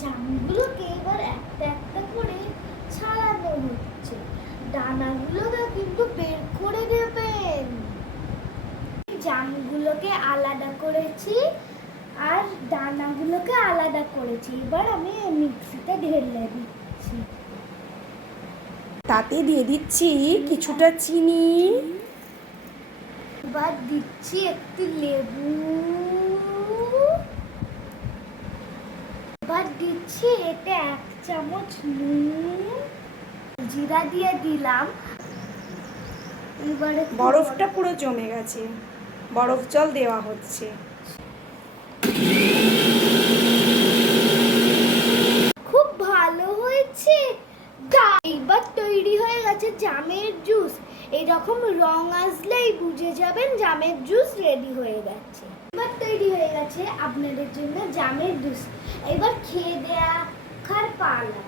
জামগুলোকে এবার একটা একটা করে ছাড়ানো হচ্ছে। দানাগুলোকে কিন্তু বের করে দেবেন। জামগুলোকে আলাদা করেছি আর দানাগুলোকে আলাদা করেছি। এবার আমি মিক্সিতে ঢেলে দিচ্ছি। তাতে দিয়ে দিচ্ছি কিছুটা চিনি, এবার দিচ্ছি একটি লেবু, এবার দিচ্ছি এতে 1 চামচ নুন, জিরা দিয়ে দিলাম। এবারে বরফটা পুরো জমে গেছে, বরফ জল দেওয়া হচ্ছে। খুব ভালো হয়েছে। এইবার তৈরি হয়ে গেছে জামের জুস। এরকম রং আসলেই বুঝে যাবেন জামের জুস রেডি হয়ে গেছে। এবার তৈরি হয়ে গেছে আপনাদের জন্য জামের জুস। এবার খেয়ে দেখার পালা।